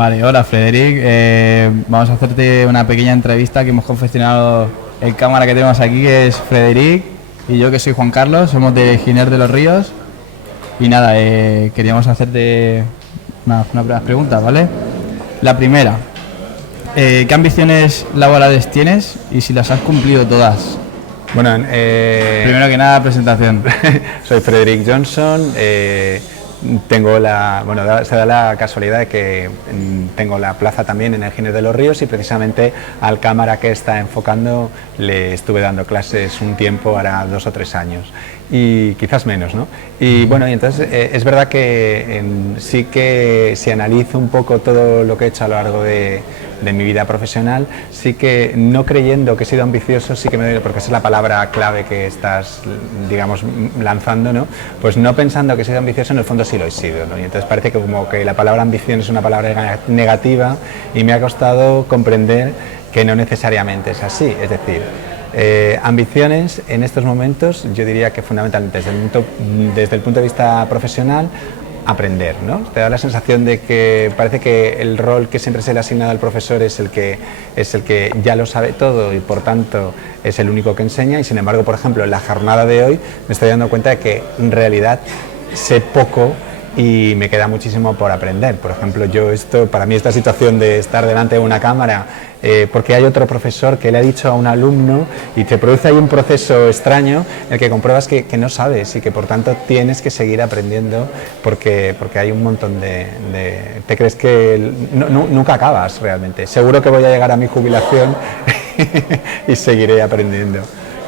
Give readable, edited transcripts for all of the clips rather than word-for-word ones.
Vale, hola Frederic. Vamos a hacerte una pequeña entrevista que hemos confeccionado el cámara que tenemos aquí, que es Frederic, y yo que soy Juan Carlos, somos de Giner de los Ríos. Y nada, queríamos hacerte unas primeras preguntas, ¿vale? La primera, ¿qué ambiciones laborales tienes y si las has cumplido todas? Bueno, Primero que nada, presentación. soy Frederic Johnson. Se da la casualidad de que tengo la plaza también en el Giner de los Ríos y precisamente al cámara que está enfocando le estuve dando clases un tiempo, ahora 2 o 3 años y quizás menos, ¿no? Y bueno, y entonces es verdad que sí que si analizo un poco todo lo que he hecho a lo largo de mi vida profesional, sí que no creyendo que he sido ambicioso, sí que me doy, porque esa es la palabra clave que estás, digamos, lanzando, ¿no? Pues no pensando que he sido ambicioso, en el fondo sí lo he sido, ¿no? Y entonces parece que como que la palabra ambición es una palabra negativa y me ha costado comprender que no necesariamente es así, es decir, ambiciones en estos momentos yo diría que fundamentalmente desde el punto de vista profesional, aprender, ¿no? Te da la sensación de que parece que el rol que siempre se le ha asignado al profesor es el que ya lo sabe todo y por tanto es el único que enseña, y sin embargo, por ejemplo, en la jornada de hoy me estoy dando cuenta de que en realidad sé poco y me queda muchísimo por aprender. Por ejemplo, para mí esta situación de estar delante de una cámara, porque hay otro profesor que le ha dicho a un alumno y te produce ahí un proceso extraño en el que compruebas que no sabes y que por tanto tienes que seguir aprendiendo porque hay un montón te crees que nunca acabas realmente. Seguro que voy a llegar a mi jubilación y seguiré aprendiendo.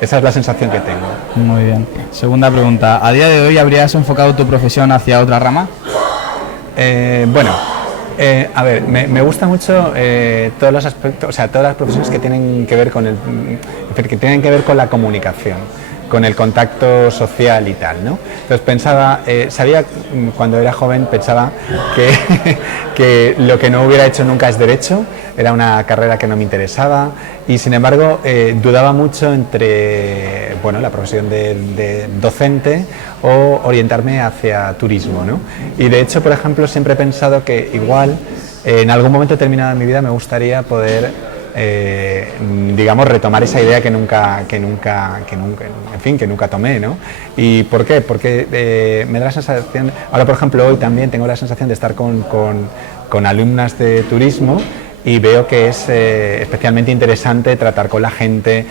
Esa es la sensación que tengo. Muy bien. Segunda pregunta, ¿a día de hoy habrías enfocado tu profesión hacia otra rama? A ver, me gusta mucho todos los aspectos, o sea, todas las profesiones que tienen que ver con la comunicación, con el contacto social y tal, ¿no? Entonces cuando era joven pensaba que lo que no hubiera hecho nunca es derecho, era una carrera que no me interesaba y sin embargo dudaba mucho entre la profesión de docente o orientarme hacia turismo, ¿no? Y de hecho, por ejemplo, siempre he pensado que igual en algún momento determinado de mi vida me gustaría poder digamos, retomar esa idea que nunca tomé, ¿no? ¿Y por qué? Porque me da la sensación, ahora por ejemplo hoy también tengo la sensación de estar con alumnas de turismo y veo que es especialmente interesante tratar con la gente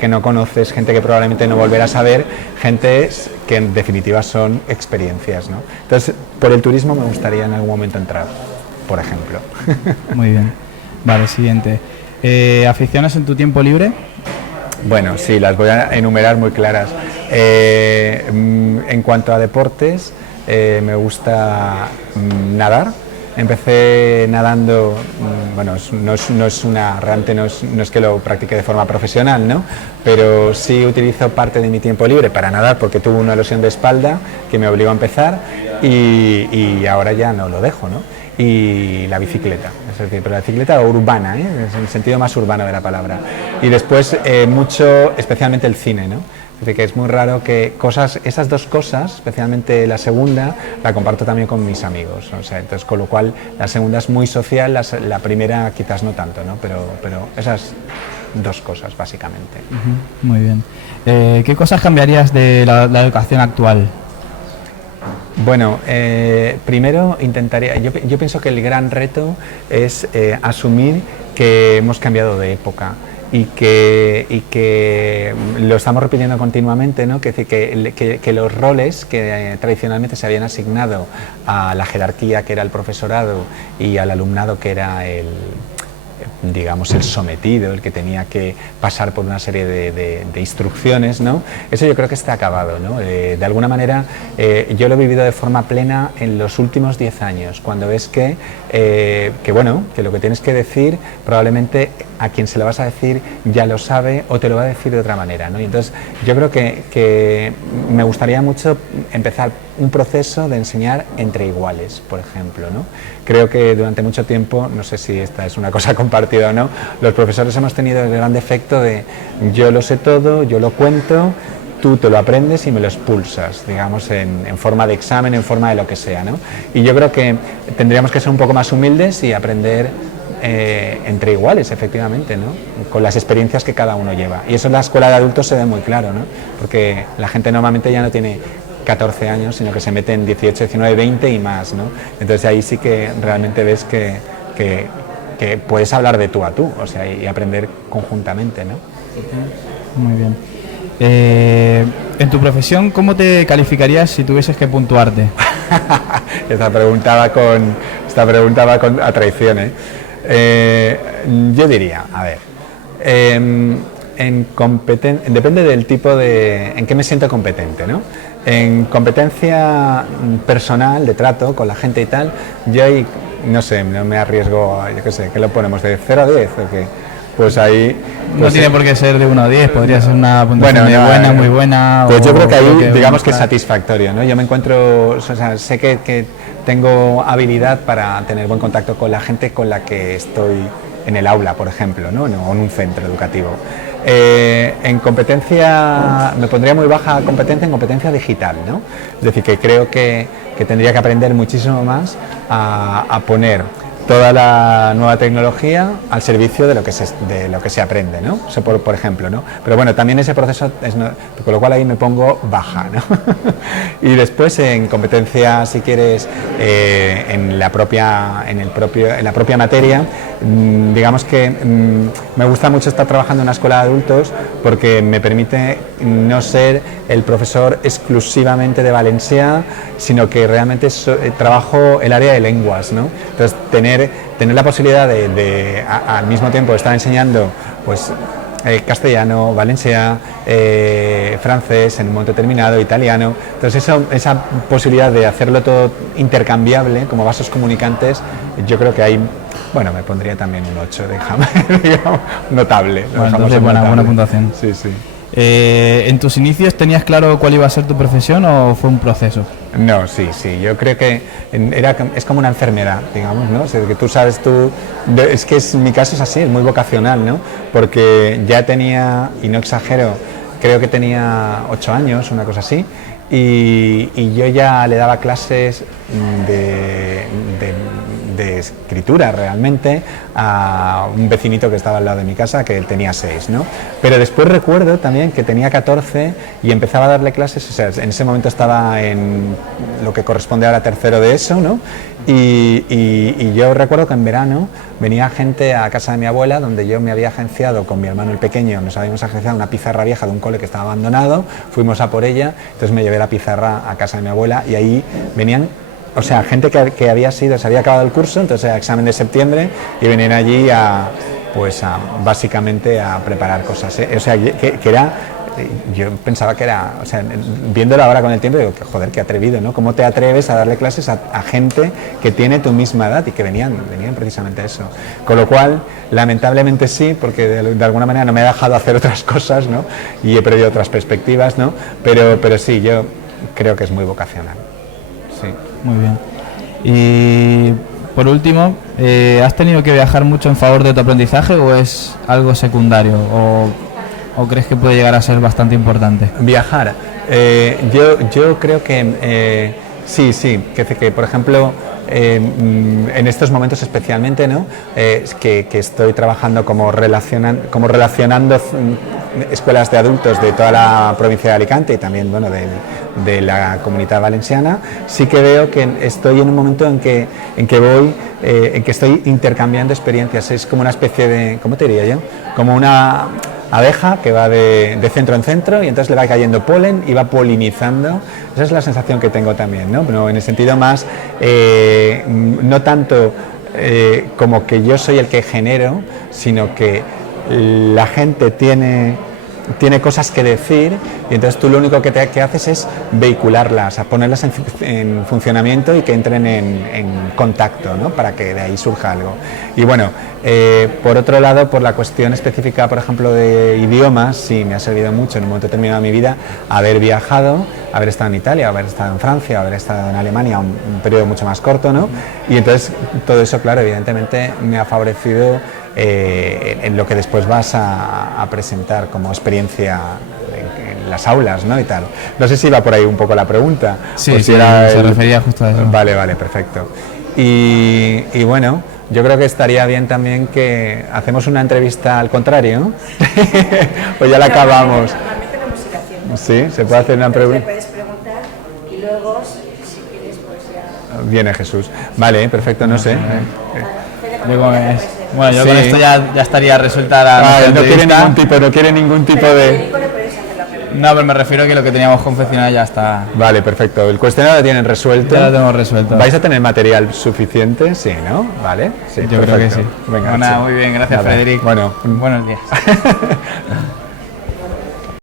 que no conoces, gente que probablemente no volverás a ver, gente que en definitiva son experiencias, ¿no? Entonces, por el turismo me gustaría en algún momento entrar, por ejemplo. Muy bien. Vale, siguiente. ¿Aficiones en tu tiempo libre? Bueno, sí, las voy a enumerar muy claras. En cuanto a deportes, me gusta nadar. Empecé nadando, realmente no es que lo practique de forma profesional, ¿no? Pero sí utilizo parte de mi tiempo libre para nadar porque tuve una lesión de espalda que me obligó a empezar y ahora ya no lo dejo, ¿no? Y la bicicleta, es decir, pero la bicicleta urbana, en el sentido más urbano de la palabra. Y después mucho, especialmente el cine, ¿no? Es decir, que es muy raro que esas dos cosas, especialmente la segunda, la comparto también con mis amigos. O sea, entonces, con lo cual la segunda es muy social, la primera quizás no tanto, ¿no? Pero esas dos cosas, básicamente. Muy bien. ¿Qué cosas cambiarías de la educación actual? Bueno, primero intentaría, yo pienso que el gran reto es asumir que hemos cambiado de época y que lo estamos repitiendo continuamente, ¿no? Que los roles que tradicionalmente se habían asignado a la jerarquía, que era el profesorado, y al alumnado, que era el sometido, el que tenía que pasar por una serie de instrucciones, ¿no? Eso yo creo que está acabado, ¿no? De alguna manera yo lo he vivido de forma plena en los últimos 10 años, cuando ves que lo que tienes que decir probablemente a quien se lo vas a decir ya lo sabe o te lo va a decir de otra manera, ¿no? Y entonces yo creo que me gustaría mucho empezar un proceso de enseñar entre iguales, por ejemplo, ¿no? Creo que durante mucho tiempo, no sé si esta es una cosa compartida o no, los profesores hemos tenido el gran defecto de yo lo sé todo, yo lo cuento, tú te lo aprendes y me lo expulsas, digamos, en forma de examen, en forma de lo que sea, ¿no? Y yo creo que tendríamos que ser un poco más humildes y aprender entre iguales, efectivamente, ¿no? Con las experiencias que cada uno lleva. Y eso en la escuela de adultos se ve muy claro, ¿no? Porque la gente normalmente ya no tiene 14 años, sino que se mete en 18, 19, 20 y más, ¿no? Entonces ahí sí que realmente ves que puedes hablar de tú a tú, o sea, y aprender conjuntamente, ¿no? Muy bien. En tu profesión, ¿cómo te calificarías si tuvieses que puntuarte? Esta pregunta va a traición, ¿eh? Yo diría, a ver, depende del tipo en qué me siento competente, ¿no? En competencia personal, de trato con la gente y tal, yo ahí, no sé, no me arriesgo, yo qué sé, ¿qué lo ponemos? ¿De 0 a 10 o qué? Pues ahí... Pues no tiene por qué ser de 1 a 10, podría ser una puntuación de buena, muy buena. Pues yo creo que ahí, digamos que es satisfactorio, ¿no? Yo me encuentro, o sea, sé que tengo habilidad para tener buen contacto con la gente con la que estoy en el aula, por ejemplo, ¿no? O en un centro educativo. En competencia, me pondría muy baja competencia en competencia digital, ¿no? Es decir, que creo que tendría que aprender muchísimo más a poner toda la nueva tecnología al servicio de lo que se aprende, ¿no? Eso por ejemplo, ¿no? Pero bueno, también ese proceso con lo cual ahí me pongo baja, ¿no? Y después en competencia, si quieres, en la propia materia, digamos que me gusta mucho estar trabajando en una escuela de adultos porque me permite no ser el profesor exclusivamente de valencià, sino que realmente trabajo el área de lenguas, ¿no? Entonces tener la posibilidad de al mismo tiempo estar enseñando pues castellano, valencià, francés en un momento determinado, italiano. Entonces esa posibilidad de hacerlo todo intercambiable como vasos comunicantes, yo creo que ahí, bueno, me pondría también un 8, digamos, notable. Bueno, entonces buena puntuación. Sí, sí. ¿En tus inicios tenías claro cuál iba a ser tu profesión o fue un proceso? No, sí, yo creo que es como una enfermedad, digamos, ¿no? O sea, que tú sabes, es que mi caso es así, es muy vocacional, ¿no? Porque ya tenía, y no exagero, creo que tenía 8 años, una cosa así, y yo ya le daba clases de escritura realmente a un vecinito que estaba al lado de mi casa, que él tenía 6, ¿no? Pero después recuerdo también que tenía 14 y empezaba a darle clases, o sea, en ese momento estaba en lo que corresponde ahora a tercero de ESO, ¿no? Y yo recuerdo que en verano venía gente a casa de mi abuela, donde yo me había agenciado con mi hermano el pequeño, nos habíamos agenciado una pizarra vieja de un cole que estaba abandonado, fuimos a por ella, entonces me llevé la pizarra a casa de mi abuela y ahí venían, o sea, gente que se había acabado el curso, entonces era examen de septiembre y venían allí básicamente a preparar cosas, ¿eh? O sea, que era, yo pensaba que era, o sea, viéndolo ahora con el tiempo digo, que joder, qué atrevido, ¿no? ¿Cómo te atreves a darle clases a gente que tiene tu misma edad y que venían precisamente a eso? Con lo cual, lamentablemente sí, porque de alguna manera no me ha dejado hacer otras cosas, ¿no? Y he perdido otras perspectivas, ¿no? Pero sí, yo creo que es muy vocacional. Sí. Muy bien. Y por último, ¿has tenido que viajar mucho en favor de tu aprendizaje o es algo secundario? ¿O crees que puede llegar a ser bastante importante? Viajar. Yo creo que sí, que por ejemplo en estos momentos especialmente, ¿no? Que estoy trabajando como relacionando escuelas de adultos de toda la provincia de Alicante y también, bueno, de la Comunidad Valenciana, sí que veo que estoy en un momento en que estoy intercambiando experiencias. Es como una especie de, ¿cómo te diría yo? Como una abeja que va de centro en centro y entonces le va cayendo polen y va polinizando. Esa es la sensación que tengo también, ¿no? Pero en el sentido más, no tanto como que yo soy el que genero, sino que la gente tiene cosas que decir y entonces tú lo único que haces es vehicularlas, a ponerlas en funcionamiento y que entren en contacto, ¿no? Para que de ahí surja algo. Y bueno, por otro lado, por la cuestión específica, por ejemplo, de idiomas, sí me ha servido mucho en un momento determinado de mi vida haber viajado, haber estado en Italia, haber estado en Francia, haber estado en Alemania un periodo mucho más corto, ¿no? Y entonces todo eso, claro, evidentemente me ha favorecido en lo que después vas a presentar como experiencia las aulas, ¿no? Y tal. No sé si iba por ahí un poco la pregunta. Sí, o si sí, era se refería justo a eso. Vale, vale, perfecto. Y bueno, yo creo que estaría bien también que hacemos una entrevista al contrario, o ya la acabamos. Normalmente lo hemos ido haciendo. Sí, se puede hacer una Pero te pregunta. puedes preguntar y luego, si quieres, pues ya... Viene Jesús. Vale, perfecto, no sé. Yo bueno, yo Sí. con esto ya estaría resuelta la nuestra No quiere entrevista. ningún tipo Pero de... Federico le puedes hacer la pregunta. No, pero me refiero a que lo que teníamos confeccionado ya está. Vale, perfecto. El cuestionario lo tienen resuelto. Ya lo tenemos resuelto. ¿Vais a tener material suficiente? Sí, ¿no? Vale. Sí, Yo creo que sí. Venga, Bueno, sí. muy bien, gracias, Nada. Frederic. Bueno, Buenos días.